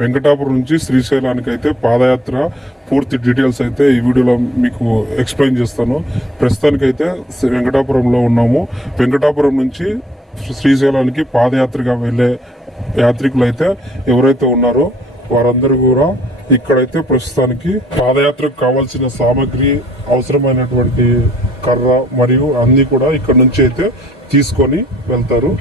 వెంకటాపురం నుంచి శ్రీశైలానికి అయితే పాదయాత్ర పూర్తి డీటెయిల్స్ అయితే ఈ వీడియోలో మీకు ఎక్స్ప్లెయిన్ చేస్తాను. ప్రస్తుతానికైతే వెంకటాపురంలో ఉన్నాము. వెంకటాపురం నుంచి శ్రీశైలానికి పాదయాత్రగా వెళ్ళే యాత్రికులు అయితే ఎవరైతే ఉన్నారో వారందరూ కూడా ఇక్కడైతే ప్రస్తుతానికి పాదయాత్రకు కావాల్సిన సామాగ్రి, అవసరమైనటువంటి కర్ర మరియు అన్ని కూడా ఇక్కడ నుంచి అయితే తీసుకొని వెళ్తారు.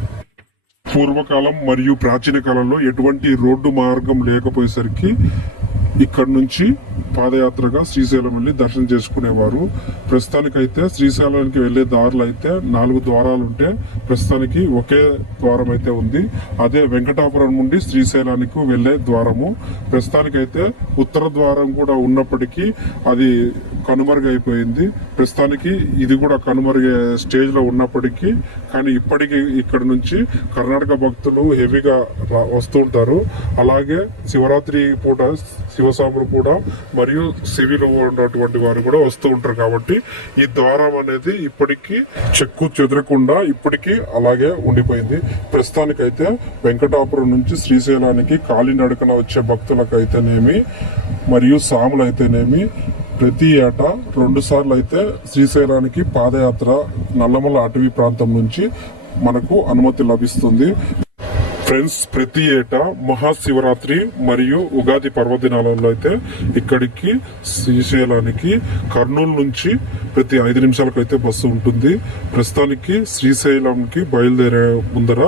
పూర్వకాలం మరియు ప్రాచీన కాలంలో ఎటువంటి రోడ్డు మార్గం లేకపోయేసరికి ఇక్కడ నుంచి పాదయాత్రగా శ్రీశైలం వెళ్ళి దర్శనం చేసుకునేవారు. ప్రస్తుతానికైతే శ్రీశైలానికి వెళ్లే దారులు అయితే 4 ద్వారాలు ఉంటే ప్రస్తుతానికి ఒకే ద్వారం అయితే ఉంది. అదే వెంకటాపురం నుండి శ్రీశైలానికి వెళ్లే ద్వారము. ప్రస్తుతానికైతే ఉత్తర ద్వారం కూడా ఉన్నప్పటికీ అది కనుమరుగైపోయింది. ప్రస్తుతానికి ఇది కూడా కనుమరుగే స్టేజ్ లో ఉన్నప్పటికీ కానీ ఇప్పటికీ ఇక్కడ నుంచి కర్ణాటక భక్తులు హెవీగా వస్తూ ఉంటారు. అలాగే శివరాత్రి పూట శివసాములు కూడా మరియు సివిలో ఉన్నటువంటి వారు కూడా వస్తూ ఉంటారు. కాబట్టి ఈ ద్వారం అనేది ఇప్పటికీ చెక్కు చెదరకుండా ఇప్పటికీ అలాగే ఉండిపోయింది. ప్రస్తుతానికైతే వెంకటాపురం నుంచి శ్రీశైలానికి కాలినడకన వచ్చే భక్తులకైతేనేమి మరియు సాములు అయితేనేమి ప్రతి ఏటా 2 సార్లు అయితే శ్రీశైలానికి పాదయాత్ర నల్లమల అటవీ ప్రాంతం నుంచి మనకు అనుమతి లభిస్తుంది. ఫ్రెండ్స్, ప్రతి ఏటా మహాశివరాత్రి మరియు ఉగాది పర్వదినాలలో అయితే ఇక్కడికి శ్రీశైలానికి కర్నూలు నుంచి ప్రతి 5 నిమిషాలకు అయితే బస్సు ఉంటుంది. ప్రస్తుతానికి శ్రీశైలంకి బయలుదేరే ముందర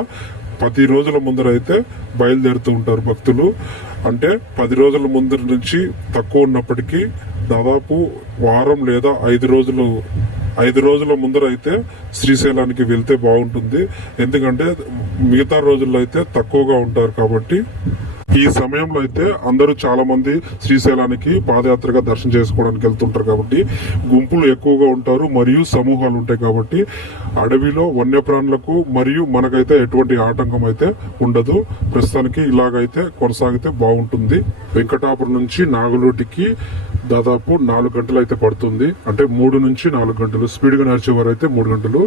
10 రోజుల ముందర అయితే బయలుదేరుతూ ఉంటారు భక్తులు. అంటే 10 రోజుల ముందర నుంచి తక్కువ ఉన్నప్పటికీ దాదాపు వారం లేదా 5 రోజుల ముందర అయితే శ్రీశైలానికి వెళ్తే బాగుంటుంది. ఎందుకంటే మిగతా రోజుల్లో అయితే తక్కువగా ఉంటారు. కాబట్టి ఈ సమయంలో అయితే అందరూ చాలా మంది శ్రీశైలానికి పాదయాత్రగా దర్శనం చేసుకోవడానికి వెళ్తుంటారు. కాబట్టి గుంపులు ఎక్కువగా ఉంటారు మరియు సమూహాలు ఉంటాయి. కాబట్టి అడవిలో వన్యప్రాణులకు మరియు మనకైతే ఎటువంటి ఆటంకం అయితే ఉండదు. ప్రస్తుతానికి ఇలాగైతే కొనసాగితే బాగుంటుంది. వెంకటాపురం నుంచి నాగలోటికి దాదాపు 4 గంటలు అయితే పడుతుంది. అంటే 3 నుంచి 4 గంటలు, స్పీడ్ గా నడిచేవారు అయితే 3 గంటలు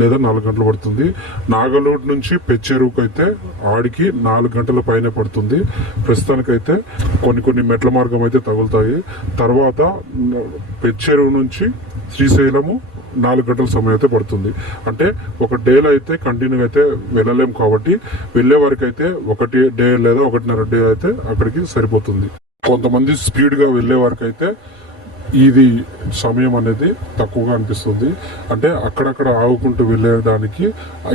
లేదా 4 గంటలు పడుతుంది. నాగలోటి నుంచి పెచ్చెరువుకు అయితే ఆడికి 4 గంటల పైన పడుతుంది. ప్రస్తుతానికైతే కొన్ని మెట్ల మార్గం అయితే తగులుతాయి. తర్వాత పెచ్చెరువు నుంచి శ్రీశైలము 4 గంటల సమయం అయితే పడుతుంది. అంటే ఒక డేలో అయితే కంటిన్యూగా అయితే వెళ్ళలేము. కాబట్టి వెళ్లే వారికి అయితే 1 డే లేదా 1.5 డే అయితే అక్కడికి సరిపోతుంది. కొంతమంది స్పీడ్ గా వెళ్లే వారికి అయితే ఇది సమయం అనేది తక్కువగా అనిపిస్తుంది. అంటే అక్కడక్కడ ఆగుకుంటూ వెళ్ళేదానికి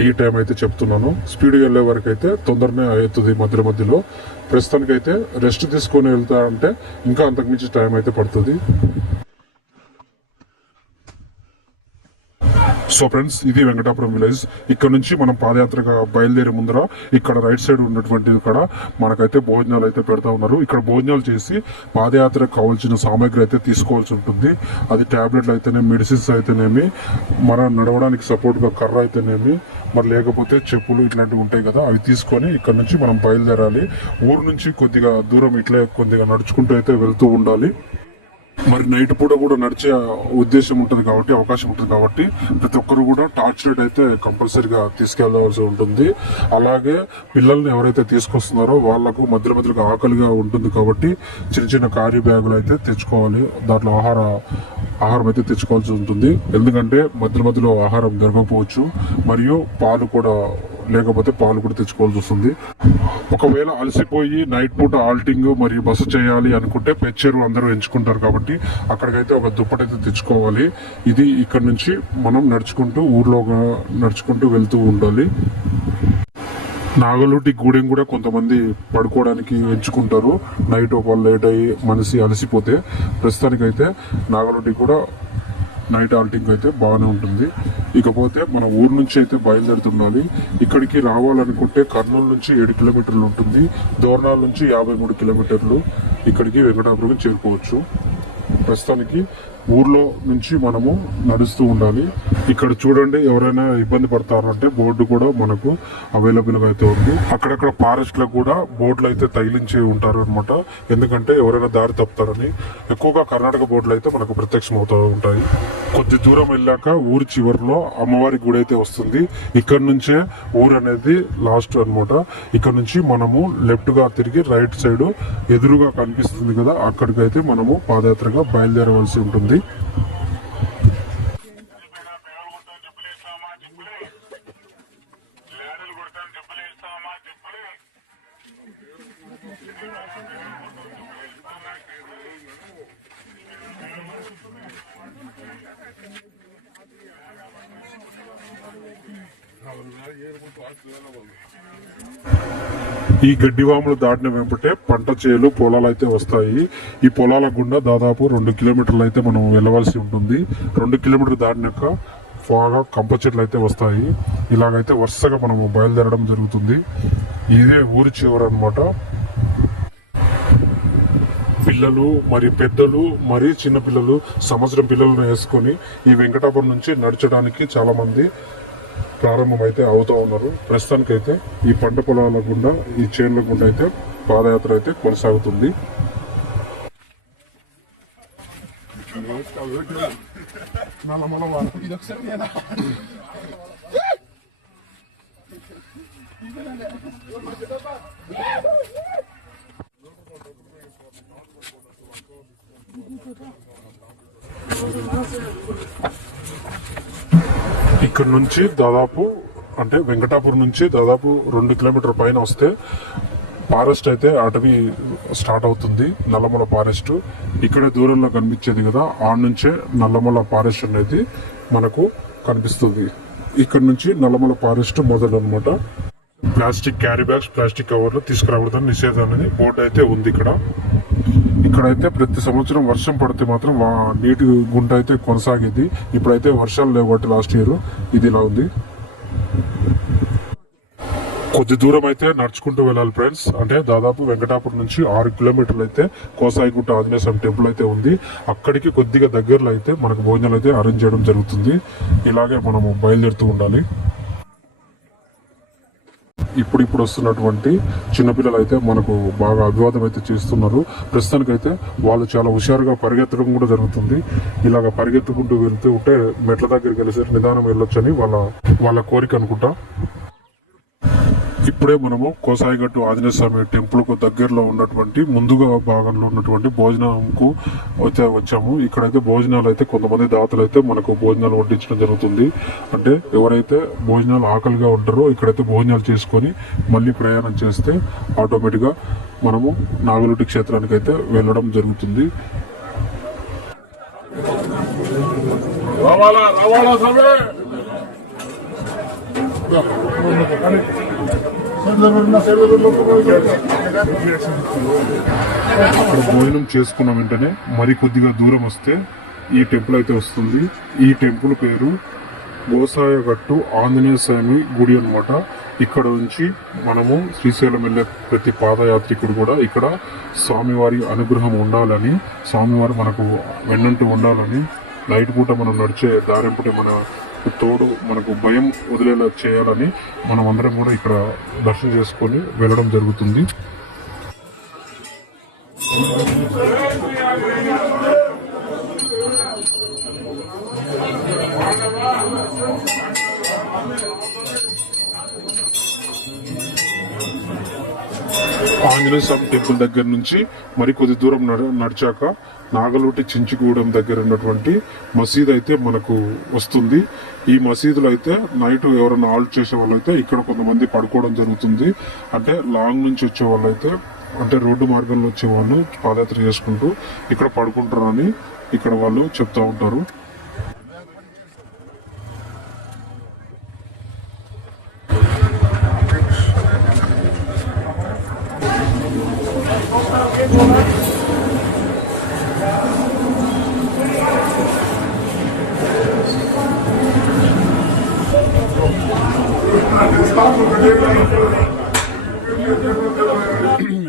ఈ టైం అయితే చెప్తున్నాను. స్పీడ్గా వెళ్ళే వరకు అయితే తొందరనే అవుతుంది మధ్యలో. ప్రస్తుతానికైతే రెస్ట్ తీసుకొని వెళ్తా అంటే ఇంకా అంతకుమించి టైం అయితే పడుతుంది. సో ఫ్రెండ్స్, ఇది వెంకటాపురం విలేజ్. ఇక్కడ నుంచి మనం పాదయాత్రగా బయలుదేరే ముందర ఇక్కడ రైట్ సైడ్ ఉన్నటువంటి ఇక్కడ మనకైతే భోజనాలు అయితే పెడతా ఉన్నారు. ఇక్కడ భోజనాలు చేసి పాదయాత్రకు కావాల్సిన సామాగ్రి అయితే తీసుకోవాల్సి ఉంటుంది. అది టాబ్లెట్లు అయితేనేమి, మెడిసిన్స్ అయితేనేమి, మన నడవడానికి సపోర్ట్ గా కర్ర అయితేనేమి, మరి లేకపోతే చెప్పులు ఇట్లాంటివి ఉంటాయి కదా, అవి తీసుకొని ఇక్కడ నుంచి మనం బయలుదేరాలి. ఊరు నుంచి కొద్దిగా దూరం ఇట్లే కొద్దిగా నడుచుకుంటూ అయితే వెళ్తూ ఉండాలి. మరి నైట్ పూట కూడా నడిచే ఉద్దేశం ఉంటుంది కాబట్టి, అవకాశం ఉంటుంది కాబట్టి ప్రతి ఒక్కరు కూడా టార్చ్ లైట్ అయితే కంపల్సరీగా తీసుకెళ్లవలసి ఉంటుంది. అలాగే పిల్లల్ని ఎవరైతే తీసుకొస్తున్నారో వాళ్లకు మధ్యలో ఆకలిగా ఉంటుంది కాబట్టి చిన్న క్యారీ బ్యాగులు అయితే తెచ్చుకోవాలి. దాంట్లో ఆహారం అయితే తెచ్చుకోవాల్సి ఉంటుంది. ఎందుకంటే మధ్యలో ఆహారం దొరకకపోవచ్చు మరియు పాలు కూడా తెచ్చుకోవాల్సి వస్తుంది. ఒకవేళ అలసిపోయి నైట్ పూట ఆల్టింగ్ మరియు బస చేయాలి అనుకుంటే పెచ్చెరు అందరూ ఎంచుకుంటారు. కాబట్టి అక్కడికైతే ఒక దుప్పటైతే తెచ్చుకోవాలి. ఇది ఇక్కడ నుంచి మనం ఊర్లోగా నడుచుకుంటూ వెళ్తూ ఉండాలి. నాగలోటి గూడెం కూడా కొంతమంది పడుకోవడానికి ఎంచుకుంటారు. నైట్ ఒకవేళ లేట్ అయ్యి మనిషి అలసిపోతే. ప్రస్తుతానికైతే నాగలోటి కూడా నైట్ ఆల్టింగ్ అయితే బాగానే ఉంటుంది. ఇకపోతే మన ఊరు నుంచి అయితే బయలుదేరుతుండాలి. ఇక్కడికి రావాలనుకుంటే కర్నూలు నుంచి 7 కిలోమీటర్లు ఉంటుంది. దోర్నాల నుంచి 53 కిలోమీటర్లు ఇక్కడికి వెంకటాపురం చేరుకోవచ్చు. ప్రస్తుతానికి ఊర్లో నుంచి మనము నడుస్తూ ఉండాలి. ఇక్కడ చూడండి, ఎవరైనా ఇబ్బంది పడతారంటే బోర్డు కూడా మనకు అవైలబుల్ గా అయితే ఉంది. అక్కడక్కడ ఫారెస్ట్ లో కూడా బోర్డులు అయితే తగిలించి ఉంటారు అనమాట. ఎందుకంటే ఎవరైనా దారి తప్పుతారని. ఎక్కువగా కర్ణాటక బోర్డులు అయితే మనకు ప్రత్యక్షం అవుతూ ఉంటాయి. కొద్ది దూరం వెళ్ళాక ఊరి చివరిలో అమ్మవారి గుడి అయితే వస్తుంది. ఇక్కడ నుంచే ఊరు అనేది లాస్ట్ అనమాట. ఇక్కడ నుంచి మనము లెఫ్ట్ గా తిరిగి రైట్ సైడ్ ఎదురుగా కనిపిస్తుంది కదా, అక్కడికైతే మనము పాదయాత్రగా బయలుదేరవలసి ఉంటుంది. ఈ గడ్డివాములు దాటిన వెంబటే పంట చేలు పొలాలు అయితే వస్తాయి. ఈ పొలాల గుండా దాదాపు 2 కిలోమీటర్లు అయితే మనం వెళ్ళవలసి ఉంటుంది. 2 కిలోమీటర్లు దాటినాక బాగా కంప చెట్లు అయితే వస్తాయి. ఇలాగైతే వరుసగా మనము బయలుదేరడం జరుగుతుంది. ఇదే ఊరి చివర అనమాట. పిల్లలు మరి పెద్దలు మరి చిన్న పిల్లలు, సంవత్సరం పిల్లలను వేసుకొని ఈ వెంకటాపురం నుంచి నడచడానికి చాలా మంది ప్రారంభం అయితే అవుతూ ఉన్నారు. ప్రస్తుతానికైతే ఈ పంట పొలాల గుండా, ఈ చేనుల గుండా అయితే పాదయాత్ర అయితే కొనసాగుతుంది. ఇక్కడ నుంచి దాదాపు అంటే వెంకటాపురం నుంచి దాదాపు 2 కిలోమీటర్ పైన వస్తే ఫారెస్ట్ అయితే అటవీ స్టార్ట్ అవుతుంది. నల్లమల ఫారెస్ట్ ఇక్కడే దూరంలో కనిపించేది కదా, ఆ నుంచే నల్లమల ఫారెస్ట్ అనేది మనకు కనిపిస్తుంది. ఇక్కడ నుంచి నల్లమల ఫారెస్ట్ మొదలు అనమాట. ప్లాస్టిక్ క్యారీ బ్యాగ్స్, ప్లాస్టిక్ కవర్లు తీసుకురాకూడదని నిషేధం అనేది బోర్డు అయితే ఉంది. ఇక్కడైతే ప్రతి సంవత్సరం వర్షం పడితే మాత్రం నీటి గుంట అయితే కొనసాగేది. ఇప్పుడైతే వర్షాలు లేవు కాబట్టి లాస్ట్ ఇయర్ ఇది ఇలా ఉంది. కొద్ది దూరం అయితే నడుచుకుంటూ వెళ్ళాలి ఫ్రెండ్స్. అంటే దాదాపు వెంకటాపురం నుంచి 6 కిలోమీటర్లు అయితే కోసాయిగుట్ట ఆంజనేయ స్వామి టెంపుల్ అయితే ఉంది. అక్కడికి కొద్దిగా దగ్గరలో అయితే మనకు భోజనాలు అయితే అరేంజ్ చేయడం జరుగుతుంది. ఇలాగే మనము బయలుదేరుతూ ఉండాలి. ఇప్పుడు వస్తున్నటువంటి చిన్నపిల్లలు అయితే మనకు బాగా అభివాదం అయితే చేస్తున్నారు. ప్రస్తుతానికైతే వాళ్ళు చాలా హుషారుగా పరిగెత్తడం కూడా జరుగుతుంది. ఇలాగ పరిగెత్తుకుంటూ వెళ్తూ ఉంటే మెట్ల దగ్గరికి వెళ్ళేసరికి నిదానం వెళ్ళొచ్చని వాళ్ళ కోరిక అనుకుంటా. ఇప్పుడే మనము కోసాయిగట్టు ఆంజనేయ స్వామి టెంపుల్ కు దగ్గరలో ఉన్నటువంటి ముందుగా భాగంలో ఉన్నటువంటి భోజనంకు వచ్చాము. ఇక్కడైతే భోజనాలు అయితే కొంతమంది దాతలు అయితే మనకు భోజనాలు వడ్డించడం జరుగుతుంది. అంటే ఎవరైతే భోజనాలు ఆకలిగా ఉంటారో ఇక్కడైతే భోజనాలు చేసుకొని మళ్ళీ ప్రయాణం చేస్తే ఆటోమేటిక్ గా మనము నాగలుటి క్షేత్రానికి అయితే వెళ్ళడం జరుగుతుంది. అక్కడ భోజనం చేసుకున్న వెంటనే మరి కొద్దిగా దూరం వస్తే ఈ టెంపుల్ అయితే వస్తుంది. ఈ టెంపుల్ పేరు గోసాయగట్టు ఆంజనేయ స్వామి గుడి అనమాట. ఇక్కడ నుంచి మనము శ్రీశైలం వెళ్ళే ప్రతి పాదయాత్రికుడు కూడా ఇక్కడ స్వామివారి అనుగ్రహం ఉండాలని, స్వామివారు మనకు వెన్నంటూ ఉండాలని, నైట్ పూట మనం నడిచే దారింపుటే మన తోడు మనకు భయం వదిలేలా చేయాలని మనం అందరం కూడా ఇక్కడ దర్శనం చేసుకొని వెళ్ళడం జరుగుతుంది. ఆంజనేయ స్వామి టెంపుల్ దగ్గర నుంచి మరి కొద్ది దూరం నడిచాక నాగలోటి చించుగూడెం దగ్గర ఉన్నటువంటి మసీద్ అయితే మనకు వస్తుంది. ఈ మసీదులో అయితే నైట్ ఎవరైనా ఆల్ట్ చేసే వాళ్ళు అయితే ఇక్కడ కొంతమంది పడుకోవడం జరుగుతుంది. అంటే లాంగ్ నుంచి వచ్చే వాళ్ళు అయితే, అంటే రోడ్డు మార్గంలో వచ్చే వాళ్ళు పాదయాత్ర చేసుకుంటూ ఇక్కడ పడుకుంటారని ఇక్కడ వాళ్ళు చెప్తా ఉంటారు.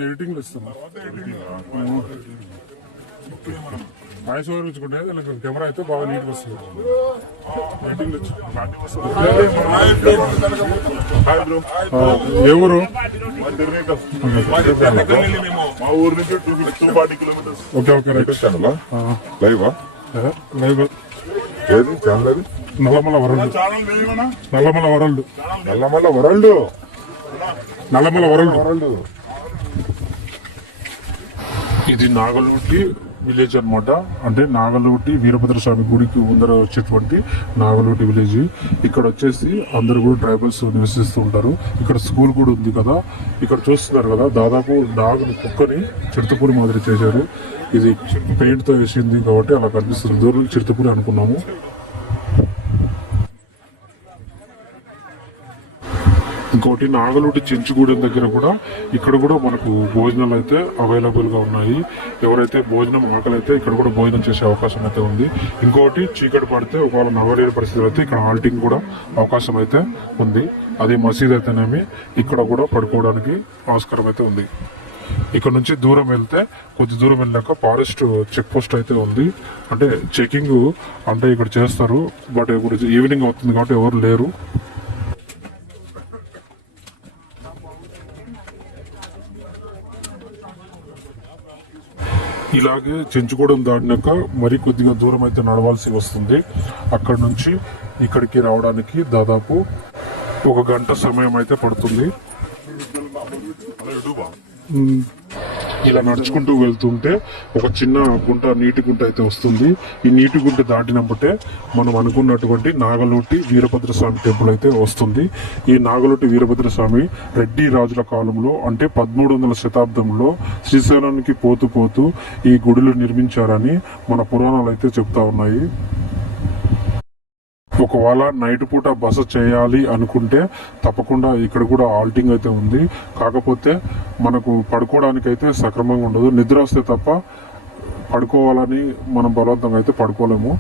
ఎడిటింగ్ ఇస్తున్నా. వాయిస్ ఓవర్ ఇచ్చుకుంటే కెమెరా అయితే బాగా నీట్గా వస్తుంది. ఏ ఊరు? మా ఊరు నుంచి 240 కిలోమీటర్స్. Okay okay right. లైవా లైవ్ ఏది ఛానల్ అది? Nallamala world. Nallamala world. Nallamalla world. Nallamala world. World. ఇది నాగలూటి విలేజ్ అన్నమాట. అంటే నాగలూటి వీరభద్ర స్వామి గుడికి ముందర వచ్చేటువంటి నాగలూటి విలేజ్. ఇక్కడ వచ్చేసి అందరు కూడా ట్రైబల్స్ నివసిస్తూ ఉంటారు. ఇక్కడ స్కూల్ కూడా ఉంది కదా. ఇక్కడ చూస్తున్నారు కదా, దాదాపు నాగుని కుక్కని చిరుతపురి మాదిరి చేశారు. ఇది పెయింట్ తో వేసింది కాబట్టి అలా కనిపిస్తుంది. దూరం నుంచి చిరుతపురి అనుకున్నాము. ఇంకోటి నాగలూటి చెంచుగూడెం దగ్గర కూడా ఇక్కడ కూడా మనకు భోజనాలు అయితే అవైలబుల్ గా ఉన్నాయి. ఎవరైతే భోజనం ఆకలి అయితే ఇక్కడ కూడా భోజనం చేసే అవకాశం అయితే ఉంది. ఇంకోటి చీకటి పడితే ఒకవేళ నగలేని పరిస్థితులు అయితే ఇక్కడ హాల్టింగ్ కూడా అవకాశం అయితే ఉంది. అది మసీద్ అయితేనేమి ఇక్కడ కూడా పడుకోవడానికి ఆస్కారం అయితే ఉంది. ఇక్కడ నుంచి దూరం వెళ్తే కొద్ది దూరం వెళ్ళాక ఫారెస్ట్ చెక్ పోస్ట్ అయితే ఉంది. అంటే చెకింగ్ అంటే ఇక్కడ చేస్తారు. బట్ ఇప్పుడు ఈవినింగ్ అవుతుంది కాబట్టి ఎవరు లేరు. ఇలాగే చెంచుకోవడం దాటినాక మరి కొద్దిగా దూరం అయితే నడవాల్సి వస్తుంది. అక్కడ నుంచి ఇక్కడికి రావడానికి దాదాపు 1 గంట సమయం అయితే పడుతుంది. ఇలా నడుచుకుంటూ వెళ్తుంటే ఒక చిన్న గుంట, నీటి గుంట అయితే వస్తుంది. ఈ నీటి గుంట దాటినప్పుడే మనం అనుకున్నటువంటి నాగలోటి వీరభద్ర స్వామి టెంపుల్ అయితే వస్తుంది. ఈ నాగలోటి వీరభద్ర స్వామి రెడ్డి రాజుల కాలంలో అంటే 1300 శతాబ్దంలో శ్రీశైలానికి పోతూ పోతూ ఈ గుడిలు నిర్మించారని మన పురాణాలు అయితే చెప్తా ఉన్నాయి. ఒకవేళ నైట్ పూట బస చేయాలి అనుకుంటే తప్పకుండా ఇక్కడ కూడా ఆల్టింగ్ అయితే ఉంది. కాకపోతే మనకు పడుకోవడానికి అయితే సక్రమంగా ఉండదు. నిద్ర వస్తే తప్ప పడుకోవాలని మనం బలవంతంగా అయితే పడుకోలేము.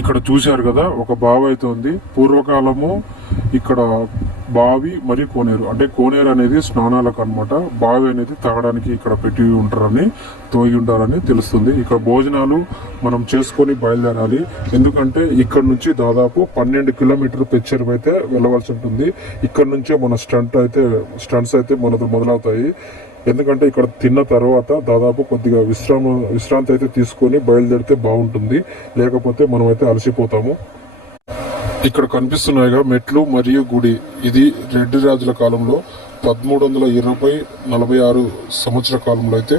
ఇక్కడ చూశారు కదా, ఒక బావి అయితే ఉంది. పూర్వకాలము ఇక్కడ బావి మరియు కోనేరు, అంటే కోనేరు అనేది స్నానాలకు అన్నమాట. బావి అనేది తాగడానికి ఇక్కడ పెట్టి ఉంటారని, తోగి ఉంటారని తెలుస్తుంది. ఇక్కడ భోజనాలు మనం చేసుకొని బయలుదేరాలి. ఎందుకంటే ఇక్కడ నుంచి దాదాపు 12 కిలోమీటర్ పెచ్చెరువు అయితే వెళ్ళవలసి ఉంటుంది. ఇక్కడ నుంచే మన స్టంట్స్ అయితే మొదలవుతాయి. ఎందుకంటే ఇక్కడ తిన్న తర్వాత దాదాపు కొద్దిగా విశ్రాంతి అయితే తీసుకొని బయలుదేరితే బాగుంటుంది. లేకపోతే మనమైతే అలసిపోతాము. ఇక్కడ కనిపిస్తున్నాయిగా మెట్లు మరియు గుడి. ఇది రెడ్డి రాజుల కాలంలో 1320-46 సంవత్సర కాలంలో అయితే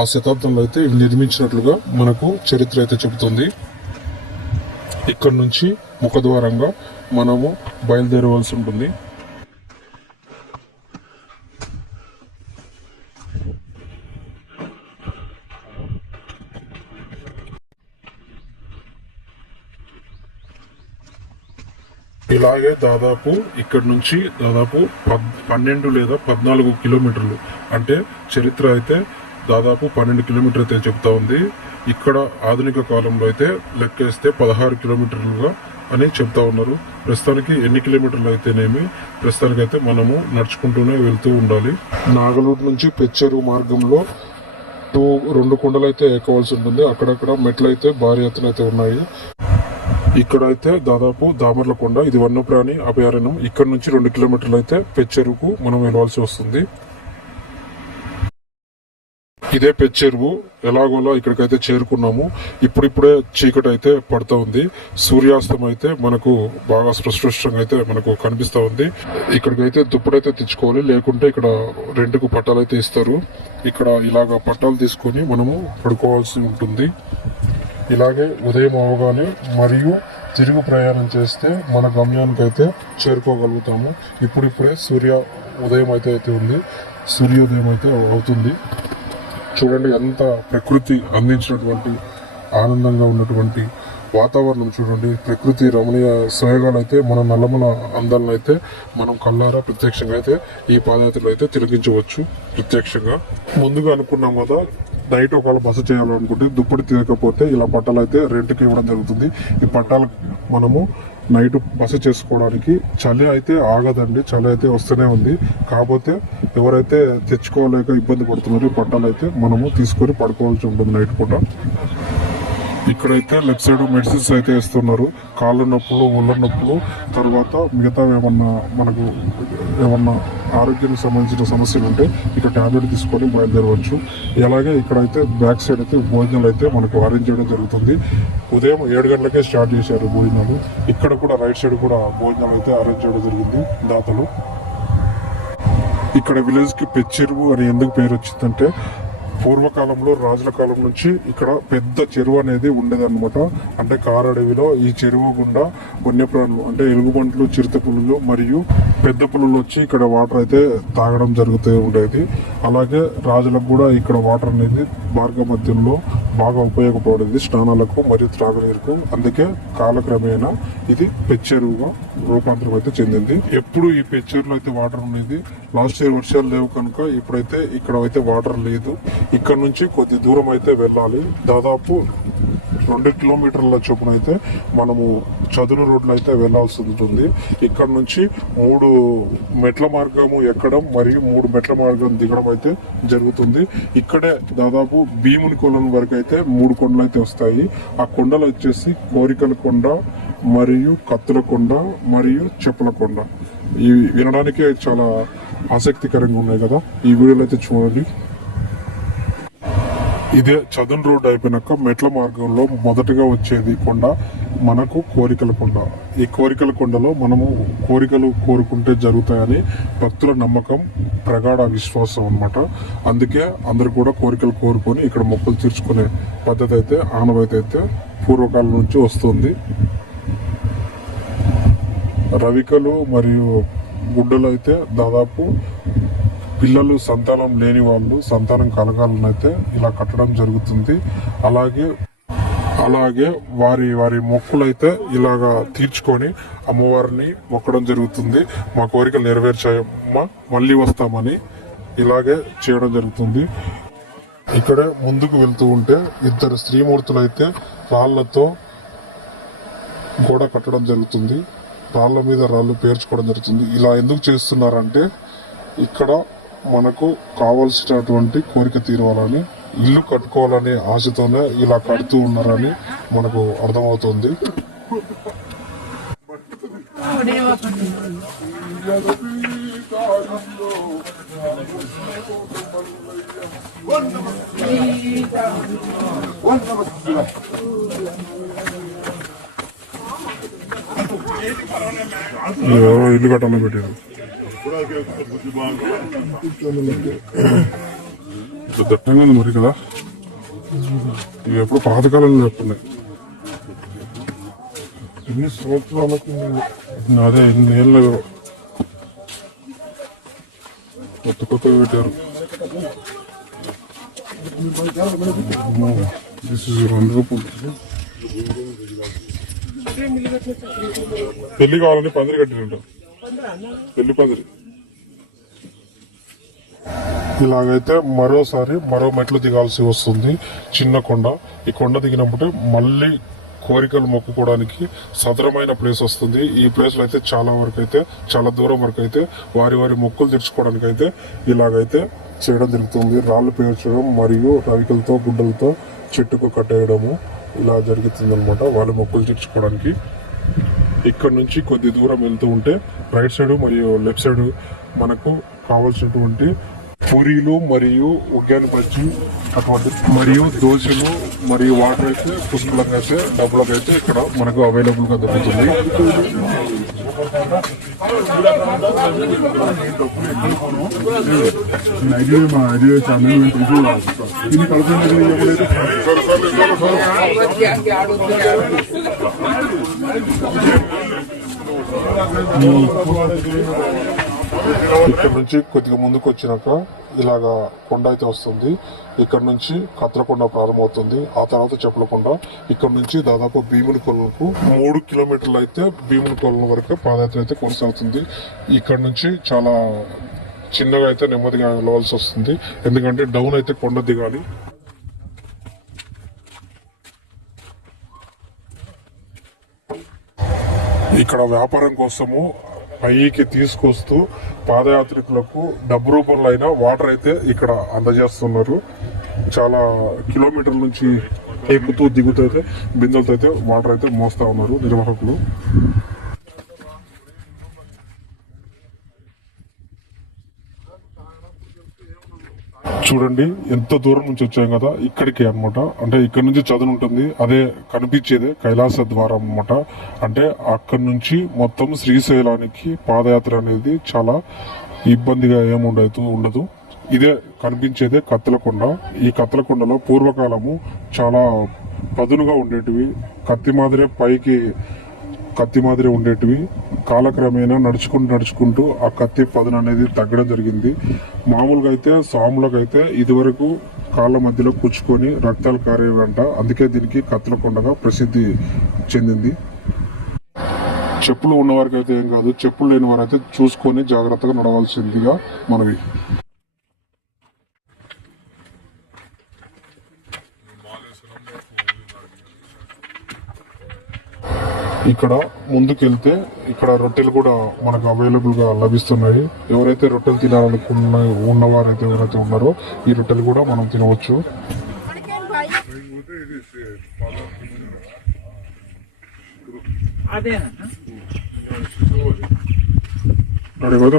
ఆ శతాబ్దంలో అయితే ఇవి నిర్మించినట్లుగా మనకు చరిత్ర అయితే చెబుతుంది. ఇక్కడ నుంచి ముఖద్వారంగా మనము బయలుదేరవలసి ఉంటుంది. ఇలాగే దాదాపు ఇక్కడ నుంచి దాదాపు 12 లేదా 14 కిలోమీటర్లు, అంటే చరిత్ర అయితే దాదాపు 12 కిలోమీటర్ అయితే చెప్తా ఉంది. ఇక్కడ ఆధునిక కాలంలో అయితే లెక్కేస్తే 16 కిలోమీటర్లుగా అని చెప్తా ఉన్నారు. ప్రస్తుతానికి ఎన్ని కిలోమీటర్లు అయితేనేమి, ప్రస్తుతానికైతే మనము నడుచుకుంటూనే వెళ్తూ ఉండాలి. నాగలూరు నుంచి పెచ్చెరు మార్గంలో 2 కొండలు అయితే ఎక్కవలసి ఉంటుంది. అక్కడక్కడ మెట్లు అయితే భారీ ఎత్తున అయితే ఉన్నాయి. ఇక్కడ అయితే దాదాపు దామర్లకొండ, ఇది వన్యప్రాణి అభయారణ్యం. ఇక్కడ నుంచి 2 కిలోమీటర్లు అయితే పెచ్చెరువుకు మనం వెళ్ళాల్సి వస్తుంది. ఇదే పెచ్చెరువు. ఎలాగోలా ఇక్కడికైతే చేరుకున్నాము. ఇప్పుడిప్పుడే చీకటి అయితే పడుతూ ఉంది. సూర్యాస్తం అయితే మనకు బాగా స్పష్టంగా అయితే మనకు కనిపిస్తూ ఉంది. ఇక్కడికైతే దుప్పటైతే తెచ్చుకోవాలి, లేకుంటే ఇక్కడ రెంట్కు పట్టాలు అయితే ఇస్తారు. ఇక్కడ ఇలాగ పట్టాలు తీసుకొని మనము పడుకోవాల్సి ఉంటుంది. ఇలాగే ఉదయం అవగానే మరియు తిరుగు ప్రయాణం చేస్తే మన గమ్యానికి అయితే చేరుకోగలుగుతాము. ఇప్పుడిప్పుడే ఉదయం అయితే ఉంది. సూర్యోదయం అయితే అవుతుంది. చూడండి ఎంత ప్రకృతి అందించినటువంటి ఆనందంగా ఉన్నటువంటి వాతావరణం చూడండి. ప్రకృతి రమణీయ సోయగాలు అయితే మన నల్లమల అందాలను అయితే మనం కళ్ళారా ప్రత్యక్షంగా అయితే ఈ పాదయాత్రలో అయితే తిలకించవచ్చు. ప్రత్యక్షంగా ముందుగా అనుకున్నాం కదా, నైట్ ఒకవేళ బస చేయాలనుకుంటే దుప్పటి తీయకపోతే ఇలా పట్టాలు అయితే రెంట్కి ఇవ్వడం జరుగుతుంది. ఈ పట్టాలు మనము నైట్ బస చేసుకోవడానికి. చలి అయితే ఆగదండి, చలి అయితే వస్తూనే ఉంది. కాకపోతే ఎవరైతే తెచ్చుకోలేక ఇబ్బంది పడుతున్నారో పట్టాలు అయితే మనము తీసుకొని పడుకోవాల్సి ఉంటుంది నైట్ పూట. ఇక్కడైతే లెఫ్ట్ సైడ్ మెడిసిన్స్ అయితే ఇస్తున్నారు. కాళ్ళ నొప్పులు, ఒళ్ళ నొప్పులు, తర్వాత మిగతా మనకు ఏమన్నా ఆరోగ్యానికి సంబంధించిన సమస్యలు ఉంటే ఇక్కడ టాబ్లెట్ తీసుకొని బయలుదేరవచ్చు. అలాగే ఇక్కడైతే బ్యాక్ సైడ్ అయితే భోజనాలు అయితే మనకు అరేంజ్ చేయడం జరుగుతుంది. ఉదయం 7 గంటలకే స్టార్ట్ చేశారు భోజనాలు. ఇక్కడ కూడా రైట్ సైడ్ కూడా భోజనాలు అయితే అరేంజ్ చేయడం జరిగింది దాతలు. ఇక్కడ విలేజ్ కి పెచ్చెరువు అని ఎందుకు పేరు వచ్చిందంటే పూర్వకాలంలో రాజుల కాలం నుంచి ఇక్కడ పెద్ద చెరువు అనేది ఉండేదన్నమాట. అంటే కారడవిలో ఈ చెరువు గుండా వన్యప్రాణులు అంటే ఎలుగుబంట్లు, చిరుత పులులు మరియు పెద్ద పులులు వచ్చి ఇక్కడ వాటర్ అయితే తాగడం జరుగుతూ ఉండేది. అలాగే రాజులకు కూడా ఇక్కడ వాటర్ అనేది మార్గ మధ్యంలో బాగా ఉపయోగపడేది స్నానాలకు మరియు త్రాగునీరుకు. అందుకే కాలక్రమేణా ఇది పెచ్చెరువుగా రూపాంతరం అయితే చెందింది. ఎప్పుడు ఈ పెచ్చెరువులో అయితే వాటర్ ఉండేది. లాస్ట్ ఇయర్ వర్షాలు లేవు కనుక ఇప్పుడైతే ఇక్కడ అయితే వాటర్ లేదు. ఇక్కడ నుంచి కొద్ది దూరం అయితే వెళ్ళాలి. దాదాపు 2 కిలోమీటర్ల చొప్పున అయితే మనము చదును రోడ్లు అయితే వెళ్లాల్సి ఉంటుంది. ఇక్కడ నుంచి 3 మెట్ల మార్గము ఎక్కడం మరియు 3 మెట్ల మార్గం దిగడం అయితే జరుగుతుంది. ఇక్కడే దాదాపు భీముని కొలను వరకు అయితే 3 కొండలు అయితే వస్తాయి. ఆ కొండలు వచ్చేసి కోరికల కొండ మరియు కత్తుల కొండ మరియు చెప్పుల కొండ. ఇవి వినడానికే చాలా ఆసక్తికరంగా ఉన్నాయి కదా. ఈ వీడియోలో అయితే చూడండి. ఇదే చదున్ రోడ్ అయిపోయినాక మెట్ల మార్గంలో మొదటగా వచ్చేది కొండ మనకు కోరికల కొండ. ఈ కోరికల కొండలో మనము కోరికలు కోరుకుంటే జరుగుతాయని భక్తుల నమ్మకం, ప్రగాఢ విశ్వాసం అన్నమాట. అందుకే అందరు కూడా కోరికలు కోరుకొని ఇక్కడ మొక్కులు తీర్చుకునే పద్ధతి అయితే ఆనవాయితీ అయితే పూర్వకాలం నుంచి వస్తుంది. రవికలు మరియు గుడ్డలు అయితే దాదాపు పిల్లలు సంతానం లేని వాళ్ళు సంతానం కలగాలని అయితే ఇలా కట్టడం జరుగుతుంది. అలాగే వారి మొక్కులు అయితే ఇలాగా తీర్చుకొని అమ్మవారిని మొక్కడం జరుగుతుంది. మా కోరికలు నెరవేర్చాయమ్మా, మళ్ళీ వస్తామని ఇలాగే చేయడం జరుగుతుంది. ఇక్కడే ముందుకు వెళ్తూ ఉంటే 2 స్త్రీమూర్తులు అయితే రాళ్లతో గోడ కట్టడం జరుగుతుంది. రాళ్ల మీద రాళ్ళు పేర్చుకోవడం జరుగుతుంది. ఇలా ఎందుకు చేస్తున్నారంటే ఇక్కడ మనకు కావలసినటువంటి కోరిక తీరవాలని, ఇల్లు కట్టుకోవాలనే ఆశతోనే ఇలా కడుతూ ఉన్నారని మనకు అర్థమవుతుంది. ఎవరో ఇల్లు కట్టాలని పెట్టారు. దట్టంగా ఉంది మరి కదా. ఇవి ఎప్పుడు పాతకాలంలో చెప్తున్నాయి. ఎన్ని సంవత్సరాలకు అదే 8 ఏళ్ళు కొత్త పెట్టారు. పెళ్లి కావాలని పందిరి కట్టినంట. పెళ్లి పందిరి. ఇలాగైతే మరో మెట్లు దిగాల్సి వస్తుంది. చిన్న కొండ. ఈ కొండ దిగినప్పుడే మళ్ళీ కోరికలు మొక్కుకోవడానికి సదరమైన ప్లేస్ వస్తుంది. ఈ ప్లేస్ లో అయితే చాలా దూరం వరకు అయితే వారి మొక్కులు తీర్చుకోవడానికి అయితే ఇలాగైతే చేయడం జరుగుతుంది. రాళ్ళు పేర్చడం మరియు రవికలతో గుడ్డలతో చెట్టుకు కట్టేయడము ఇలా జరుగుతుంది అనమాట వారి మొక్కులు తీర్చుకోవడానికి. ఇక్కడ నుంచి కొద్ది దూరం వెళ్తూ ఉంటే రైట్ సైడ్ మరియు లెఫ్ట్ సైడ్ మనకు కావాల్సినటువంటి పూరీలు మరియు ఉగ్గాని బజ్జీ అటువంటి మరియు దోశలు మరియు వాటర్ అయితే పుష్కలంగా అయితే డబ్బులకు అయితే ఇక్కడ మనకు అవైలబుల్ గా దొరుకుతుంది. ఇక్కడ నుంచి కొద్దిగా ముందుకు వచ్చినాక ఇలాగా కొండ అయితే వస్తుంది. ఇక్కడ నుంచి కత్రకొండ ప్రారంభమవుతుంది. ఆ తర్వాత చెప్పులకొండ. ఇక్కడ నుంచి దాదాపు భీముని కొలకు 3 కిలోమీటర్లు అయితే భీముని కొలను వరకు పాదయాత్ర అయితే కొనసాగుతుంది. ఇక్కడ నుంచి చాలా చిన్నగా అయితే నెమ్మదిగా వెళ్ళవలసి వస్తుంది. ఎందుకంటే డౌన్ అయితే కొండ దిగాలి. ఇక్కడ వ్యాపారం కోసము పైకి తీసుకొస్తూ పాదయాత్రికులకు డబ్బు రూపంలో అయినా వాటర్ అయితే ఇక్కడ అందజేస్తున్నారు. చాలా కిలోమీటర్ల నుంచి ఎక్కుతూ దిగుతూ అయితే బిందెలతో అయితే వాటర్ అయితే మోస్తా ఉన్నారు నిర్వాహకులు. చూడండి ఎంత దూరం నుంచి వచ్చాం కదా ఇక్కడికి అన్నమాట. అంటే ఇక్కడ నుంచి చదును ఉంటుంది, అదే కనిపించేదే కైలాస ద్వారం అన్నమాట. అంటే అక్కడి నుంచి మొత్తం శ్రీశైలానికి పాదయాత్ర అనేది చాలా ఇబ్బందిగా ఉండదు. ఇదే కనిపించేదే కత్తెలకొండ. ఈ కత్తెలకొండలో పూర్వకాలము చాలా పదునుగా ఉండేటివి, కత్తి మాదిరి ఉండేటివి. కాలక్రమేణా నడుచుకుంటూ ఆ కత్తి పదును అనేది తగ్గడం జరిగింది. మామూలుగా అయితే సాములకైతే ఇదివరకు కాళ్ళ మధ్యలో కూర్చుకొని రక్తాలు కారేవంట. అందుకే దీనికి కత్తెలకొండగా ప్రసిద్ధి చెందింది. చెప్పులు ఉన్నవారికి అయితే ఏం కాదు, చెప్పులు లేని వారైతే చూసుకొని జాగ్రత్తగా నడవాల్సిందిగా మనవి. ఇక్కడ ముందుకెళ్తే ఇక్కడ రొట్టెలు కూడా మనకు అవైలబుల్ గా లభిస్తున్నాయి. ఎవరైతే రొట్టెలు ఉన్నవారైతే ఎవరైతే ఉన్నారో ఈ రొట్టెలు కూడా మనం తినవచ్చు.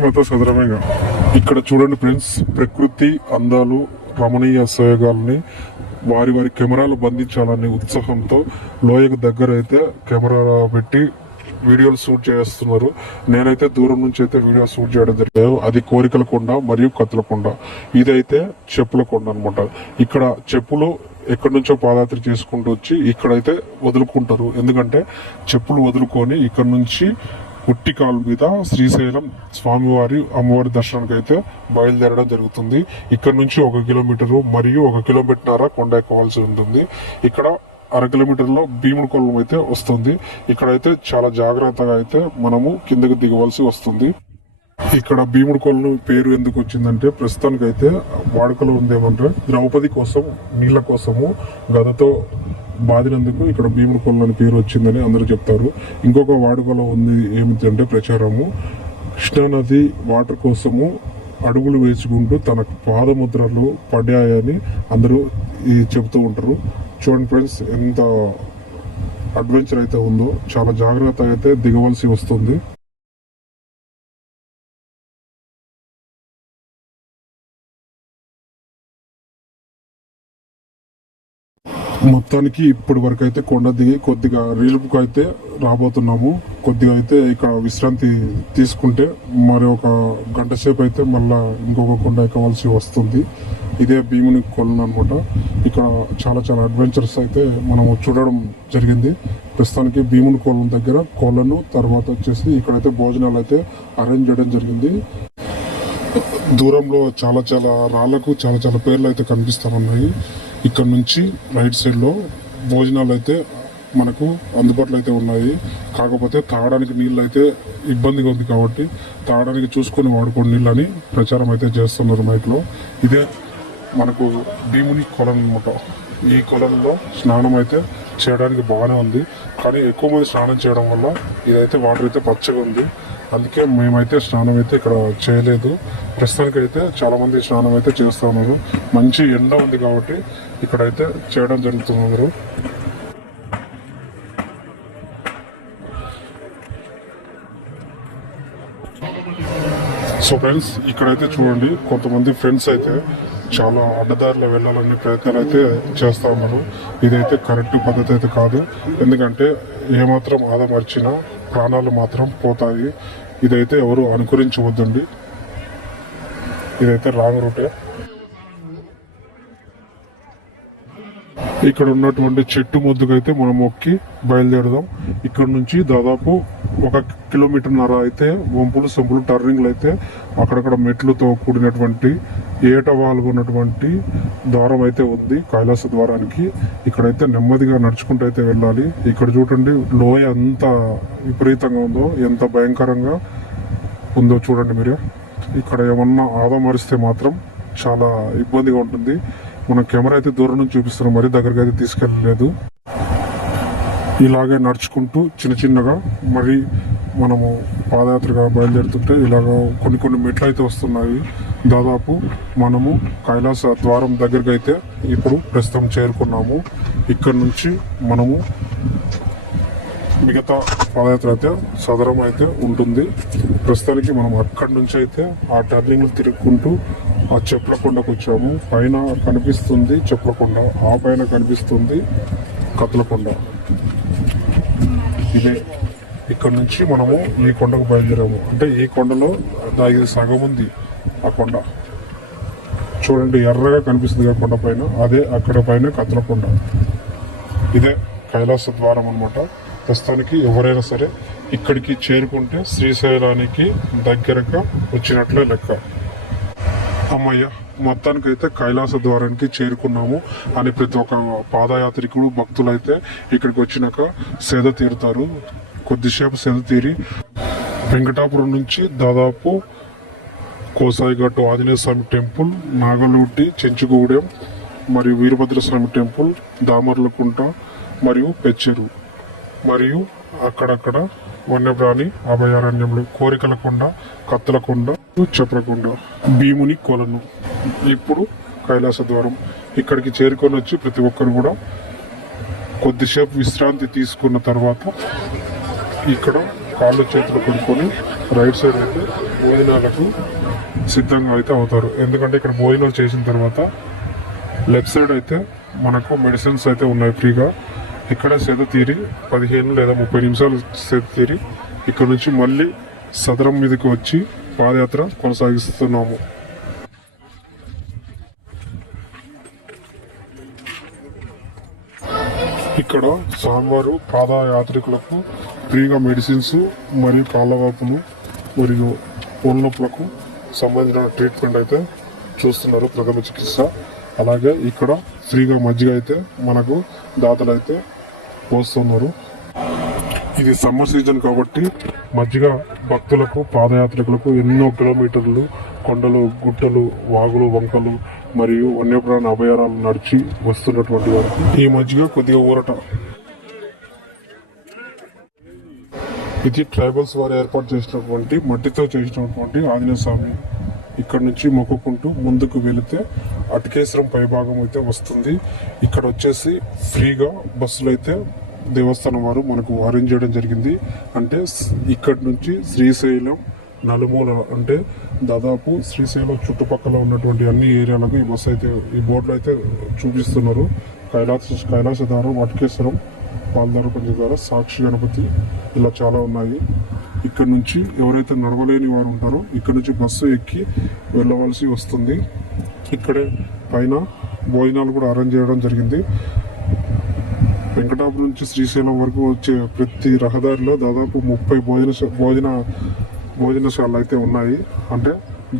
మొత్తం సదరమేగా. ఇక్కడ చూడండి ఫ్రెండ్స్, ప్రకృతి అందాలు, రమణీయ సోయగాల్ని వారి కెమెరాలు బంధించాలనే ఉత్సాహంతో లోయకు దగ్గర అయితే కెమెరా పెట్టి వీడియోలు షూట్ చేస్తున్నారు. నేనైతే దూరం నుంచి అయితే వీడియో షూట్ చేయడం జరిగింది. అది కోరికల కొండ మరియు కత్తులకొండ. ఇదైతే చెప్పుల కొండ అనమాట. ఇక్కడ చెప్పులు ఎక్కడి నుంచో పాదయాత్ర చేసుకుంటూ వచ్చి ఇక్కడైతే వదులుకుంటారు. ఎందుకంటే చెప్పులు వదులుకొని ఇక్కడ నుంచి ఉట్టికాలు మీద శ్రీశైలం స్వామివారి అమ్మవారి దర్శనానికి అయితే బయలుదేరడం జరుగుతుంది. ఇక్కడ నుంచి 1 కిలోమీటరు మరియు 1.5 కిలోమీటర్ కొండ ఎక్కవలసి ఉంటుంది. ఇక్కడ 1/2 కిలోమీటర్లో భీముడి కొలను అయితే వస్తుంది. ఇక్కడైతే చాలా జాగ్రత్తగా అయితే మనము కిందకి దిగవలసి వస్తుంది. ఇక్కడ భీముడి కొలను పేరు ఎందుకు వచ్చిందంటే, ప్రస్తుతానికి అయితే వాడుకలో ఉందేమంటే ద్రౌపది కోసం నీళ్ల కోసము గదతో బాధినందుకు ఇక్కడ భీముడి కొలను అని పేరు వచ్చిందని అందరూ చెప్తారు. ఇంకొక వాడుకలో ఉంది ఏమిటంటే ప్రచారము, కృష్ణానది వాటర్ కోసము అడుగులు వేసుకుంటూ తన పాదముద్రలు పడ్డాయని అందరూ చెబుతూ ఉంటారు. చూడండి ఫ్రెండ్స్, ఎంత అడ్వెంచర్ అయితే ఉందో, చాలా జాగ్రత్తగా అయితే దిగవలసి వస్తుంది. మొత్తానికి ఇప్పటి వరకు అయితే కొండ దిగి కొద్దిగా రీలుపుకు అయితే రాబోతున్నాము. కొద్దిగా అయితే ఇక్కడ విశ్రాంతి తీసుకుంటే మరి 1 గంట సేపు అయితే మళ్ళా ఇంకొక కొండ ఎక్కవలసి వస్తుంది. ఇదే భీముని కొలను అనమాట. ఇక్కడ చాలా అడ్వెంచర్స్ అయితే మనం చూడడం జరిగింది. ప్రస్తుతానికి భీముని కొలను దగ్గర కొలను తర్వాత వచ్చేసి ఇక్కడైతే భోజనాలు అయితే అరేంజ్ చేయడం జరిగింది. దూరంలో చాలా రాళ్లకు చాలా పేర్లు అయితే కనిపిస్తా ఉన్నాయి. ఇక్కడ నుంచి రైట్ సైడ్ లో భోజనాలు అయితే మనకు అందుబాటులో అయితే ఉన్నాయి. కాకపోతే తాగడానికి నీళ్ళు అయితే ఇబ్బందిగా ఉంది కాబట్టి తాగడానికి చూసుకొని వాడుకోండి నీళ్ళని ప్రచారం అయితే చేస్తున్నారు మైక్ లో. ఇదే మనకు భీముని కొలను అన్నమాట. ఈ కొలంలో స్నానం అయితే చేయడానికి బాగానే ఉంది, కానీ ఎక్కువ మంది స్నానం చేయడం వల్ల ఇదైతే వాటర్ అయితే పచ్చగా ఉంది. అందుకే మేమైతే స్నానం అయితే ఇక్కడ చేయలేదు. ప్రస్తుతానికి అయితే చాలా మంది స్నానం అయితే చేస్తూ ఉన్నారు. మంచి ఎండ ఉంది కాబట్టి ఇక్కడైతే చేయడం జరుగుతున్నారు. సో ఫ్రెండ్స్, ఇక్కడైతే చూడండి, కొంతమంది ఫ్రెండ్స్ అయితే చాలా అడ్డదారిలో వెళ్ళాలనే ప్రయత్నాలు అయితే చేస్తూ ఉన్నారు. ఇదైతే కరెక్ట్ పద్ధతి అయితే కాదు. ఎందుకంటే ఏమాత్రం ఆదమర్చినా ప్రాణాలు మాత్రం పోతాయి. ఇదైతే ఎవరు అనుకరించవద్దండి. ఇదైతే రాంగ్ రూటే. ఇక్కడ ఉన్నటువంటి చెట్టు ముద్దుకైతే మనం మొక్కి బయలుదేరదాం. ఇక్కడ నుంచి దాదాపు 1.5 కిలోమీటర్న్నర అయితే వంపులు సంపులు టర్నింగ్లు అయితే అక్కడక్కడ మెట్లతో కూడినటువంటి ఏటవాలుగా ఉన్నటువంటి ద్వారం అయితే ఉంది కైలాస ద్వారానికి. ఇక్కడైతే నెమ్మదిగా నడుచుకుంటూ అయితే వెళ్ళాలి. ఇక్కడ చూడండి, లోయ ఎంత విపరీతంగా ఉందో, ఎంత భయంకరంగా ఉందో చూడండి మీరే. ఇక్కడ ఏమన్నా ఆదమరిస్తే మాత్రం చాలా ఇబ్బందిగా ఉంటుంది. మనం కెమెరా అయితే దూరం నుంచి చూపిస్తున్నాం, మరీ దగ్గరికి అయితే తీసుకెళ్ళలేదు. ఇలాగే నడుచుకుంటూ చిన్న చిన్నగా మరి మనము పాదయాత్రగా బయలుదేరుతుంటే ఇలాగ కొన్ని మెట్లు అయితే వస్తున్నాయి. దాదాపు మనము కైలాస ద్వారం దగ్గరికి అయితే ఇప్పుడు ప్రస్తుతం చేరుకున్నాము. ఇక్కడ నుంచి మనము మిగతా పాదయాత్ర అయితే సదరం అయితే ఉంటుంది. ప్రస్తుతానికి మనం అక్కడి నుంచి అయితే ఆ టర్నింగ్లు తిరుగుకుంటూ ఆ చెట్లకొండకు వచ్చాము. పైన కనిపిస్తుంది చెట్లకొండ, ఆ పైన కనిపిస్తుంది కత్లకొండ. ఇదే ఇక్కడ నుంచి మనము ఈ కొండకు బయలుదేరాము. అంటే ఈ కొండలో ఇది సగం ఉంది. ఆ కొండ చూడండి, ఎర్రగా కనిపిస్తుంది ఆ కొండ పైన, అదే అక్కడ పైన కత్లకొండ. ఇదే కైలాస ద్వారం అన్నమాట. ప్రస్తుతానికి ఎవరైనా సరే ఇక్కడికి చేరుకుంటే శ్రీశైలానికి దగ్గరగా వచ్చినట్లే లెక్క. అమ్మయ్య, మొత్తానికైతే కైలాస ద్వారానికి చేరుకున్నాము అని ప్రతి ఒక్క పాదయాత్రికుడు భక్తులైతే ఇక్కడికి వచ్చినాక సేద తీరుతారు. కొద్దిసేపు సేద తీరి వెంకటాపురం నుంచి దాదాపు కోసాయిఘట్టు ఆంజనేయ స్వామి టెంపుల్, నాగలూటి చెంచుగూడెం మరియు వీరభద్రస్వామి టెంపుల్, దామర్లకుంట మరియు పెచ్చెరు మరియు అక్కడక్కడ వన్యప్రాణి అభయారణ్యములు, కోరికలకొండ, కత్తులకొండ, చప్రకొండ, భీముని కొలను. ఇప్పుడు కైలాస ద్వారం ఇక్కడికి చేరుకొని వచ్చి ప్రతి ఒక్కరు కూడా కొద్దిసేపు విశ్రాంతి తీసుకున్న తర్వాత ఇక్కడ కాళ్ళు చేతులు కొనుక్కొని రైట్ సైడ్ అయితే భోజనాలకు సిద్ధంగా అయితే అవుతారు. ఎందుకంటే ఇక్కడ భోజనాలు చేసిన తర్వాత లెఫ్ట్ సైడ్ అయితే మనకు మెడిసిన్స్ అయితే ఉన్నాయి ఫ్రీగా. ఇక్కడ సేద తీరి 15 లేదా 30 నిమిషాలు సేద తీరి ఇక్కడ నుంచి మళ్ళీ సదరం మీదకి వచ్చి పాదయాత్ర కొనసాగిస్తున్నాము. ఇక్కడ స్వామివారు పాదయాత్రికులకు ఫ్రీగా మెడిసిన్స్ మరియు కాళ్ళవాపులు మరియు ఒళ్ళు నొప్పులకు సంబంధించిన ట్రీట్మెంట్ అయితే చూస్తున్నారు, ప్రథమ చికిత్స. అలాగే ఇక్కడ ఫ్రీగా మజ్జిగ అయితే మనకు దాతలు అయితే పోస్తున్నారు. ఇది సమ్మర్ సీజన్ కాబట్టి మజ్జిగ భక్తులకు పాదయాత్రికులకు ఎన్నో కిలోమీటర్లు కొండలు, గుట్టలు, వాగులు, వంకలు మరియు వన్యప్రాణ అభయాలను నడిచి వస్తున్నటువంటి వారికి ఈ మజ్జిగ కొద్దిగా ఊరట. ఇది ట్రైబల్స్ వారు ఏర్పాటు చేసినటువంటి మట్టితో చేసినటువంటి ఆంజనేయ స్వామి. ఇక్కడ నుంచి మొక్కుకుంటూ ముందుకు వెళితే అటకేశ్వరం పైభాగం అయితే వస్తుంది. ఇక్కడ వచ్చేసి ఫ్రీగా బస్సులు అయితే దేవస్థానం వారు మనకు అరేంజ్ చేయడం జరిగింది. అంటే ఇక్కడ నుంచి శ్రీశైలం నలుమూల, అంటే దాదాపు శ్రీశైలం చుట్టుపక్కల ఉన్నటువంటి అన్ని ఏరియాలకు ఈ బస్సు అయితే, ఈ బోర్డులు అయితే చూపిస్తున్నారు. కైలాసధారం, అటకేశ్వరం, పాల్దార పంచదార, సాక్షి గణపతి, ఇలా చాలా ఉన్నాయి. ఇక్కడ నుంచి ఎవరైతే నడవలేని వారు ఉంటారో ఇక్కడ నుంచి బస్సు ఎక్కి వెళ్ళవలసి వస్తుంది. ఇక్కడే పైన భోజనాలు కూడా అరేంజ్ చేయడం జరిగింది. వెంకటాపురం నుంచి శ్రీశైలం వరకు వచ్చే ప్రతి రహదారిలో దాదాపు 30 భోజనశాలలు అయితే ఉన్నాయి. అంటే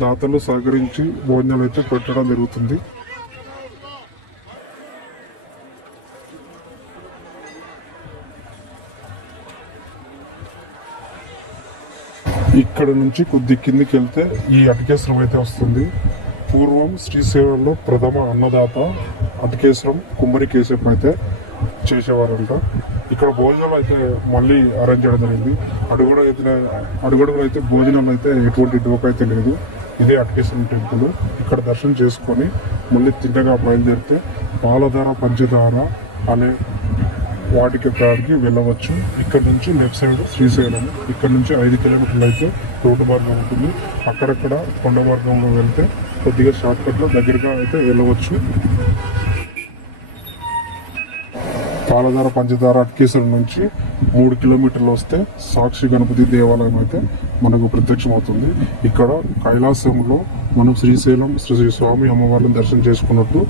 దాతలు సహకరించి భోజనాలు అయితే పెట్టడం జరుగుతుంది. ఇక్కడ నుంచి కొద్ది కిందికి వెళ్తే ఈ అటకేశ్వరం అయితే వస్తుంది. పూర్వం శ్రీశైలంలో ప్రథమ అన్నదాత అటకేశ్వరం కుమ్మరి కేశప్ అయితే చేసేవారంట. ఇక్కడ భోజనాలు అయితే మళ్ళీ అరేంజ్ చేయడం జరిగింది. అడుగడుగులు అయితే భోజనాలు అయితే ఎటువంటి డోక్ అయితే లేదు. ఇదే అటకేశ్వరం టెంపుల్. ఇక్కడ దర్శనం చేసుకొని మళ్ళీ తిన్నగా బయలుదేరితే పాలధార పంచదార అనే వాటికి కాడికి వెళ్ళవచ్చు. ఇక్కడ నుంచి లెఫ్ట్ సైడ్ శ్రీశైలం. ఇక్కడ నుంచి 5 కిలోమీటర్లు అయితే రోడ్డు మార్గం ఉంటుంది. అక్కడక్కడ కొండ మార్గంలో వెళ్తే కొద్దిగా షార్ట్ కట్లో దగ్గరగా అయితే వెళ్ళవచ్చు. పాలధార పంచదార అటకేశ్వరం నుంచి 3 కిలోమీటర్లు వస్తే సాక్షి గణపతి దేవాలయం అయితే మనకు ప్రత్యక్షమవుతుంది. ఇక్కడ కైలాసంలో మనం శ్రీశైలం శ్రీ స్వామి అమ్మవారిని దర్శనం చేసుకున్నట్టు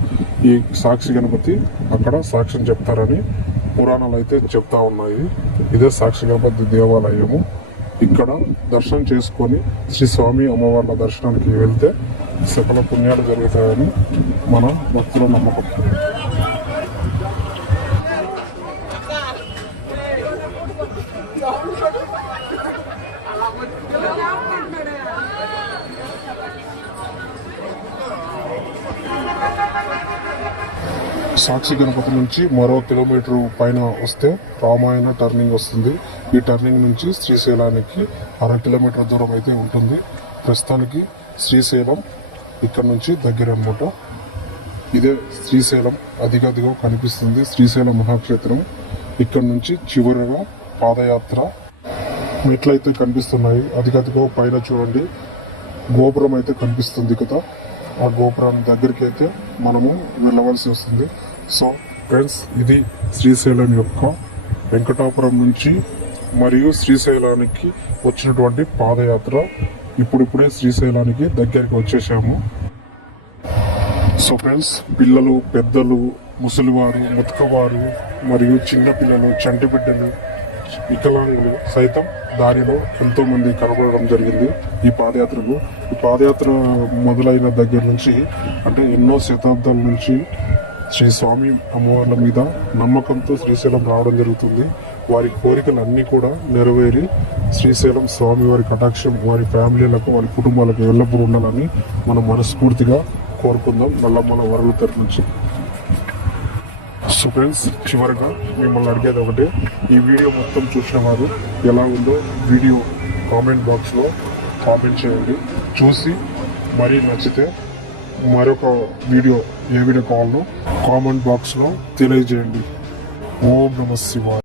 ఈ సాక్షి గణపతి అక్కడ సాక్ష్యం చెప్తారని పురాణాలు అయితే చెప్తా ఉన్నాయి. ఇదే సాక్షి గణపతి దేవాలయము. ఇక్కడ దర్శనం చేసుకొని శ్రీ స్వామి అమ్మవార్ల దర్శనానికి వెళ్తే సకల పుణ్యాలు జరుగుతాయని మన భక్తుల నమ్మకం. సాక్షి గణపతి నుంచి మరో కిలోమీటర్ పైన వస్తే రామాయణ టర్నింగ్ వస్తుంది. ఈ టర్నింగ్ నుంచి శ్రీశైలానికి 1/2 కిలోమీటర్ దూరం అయితే ఉంటుంది. ప్రస్తుతానికి శ్రీశైలం ఇక్కడ నుంచి దగ్గర అన్నమాట. ఇదే శ్రీశైలం అదిగదిగో కనిపిస్తుంది. శ్రీశైలం మహాక్షేత్రం. ఇక్కడ నుంచి చివరగా పాదయాత్ర మెట్లయితే కనిపిస్తున్నాయి. అదిగదిగో పైన చూడండి గోపురం అయితే కనిపిస్తుంది కదా. ఆ గోపురం దగ్గరికి అయితే మనము వెళ్ళవలసి వస్తుంది. సో ఫ్రెండ్స్, ఇది శ్రీశైలం యొక్క వెంకటాపురం నుంచి మరియు శ్రీశైలానికి వచ్చినటువంటి పాదయాత్ర. ఇప్పుడిప్పుడే శ్రీశైలానికి దగ్గరికి వచ్చేసాము. సో ఫ్రెండ్స్, పిల్లలు, పెద్దలు, ముసలివారు, ముతకవారు మరియు చిన్న పిల్లలు, చంటి బిడ్డలు, వికలాంగులు సైతం దారిలో ఎంతో మంది కనబడడం జరిగింది ఈ పాదయాత్రకు. ఈ పాదయాత్ర మొదలైన దగ్గర నుంచి అంటే ఎన్నో శతాబ్దాల నుంచి శ్రీ స్వామి అమ్మవార్ల మీద నమ్మకంతో శ్రీశైలం రావడం జరుగుతుంది. వారి కోరికలు అన్నీ కూడా నెరవేరి శ్రీశైలం స్వామి వారి కటాక్షం వారి ఫ్యామిలీలకు వారి కుటుంబాలకు ఎల్లప్పుడూ ఉండాలని మనం మనస్ఫూర్తిగా కోరుకుందాం నల్లమ్మల వరల తరఫు నుంచి. సో ఫ్రెండ్స్, చివరిగా మిమ్మల్ని అడిగేది ఒకటే, ఈ వీడియో మొత్తం చూసిన వారు ఎలా ఉందో వీడియో కామెంట్ బాక్స్లో కామెంట్ చేయండి. చూసి మరీ నచ్చితే మరొక వీడియో ఏ వీడియో కావాలో కామెంట్ బాక్స్లో తెలియజేయండి. ఓం నమః శివాయ.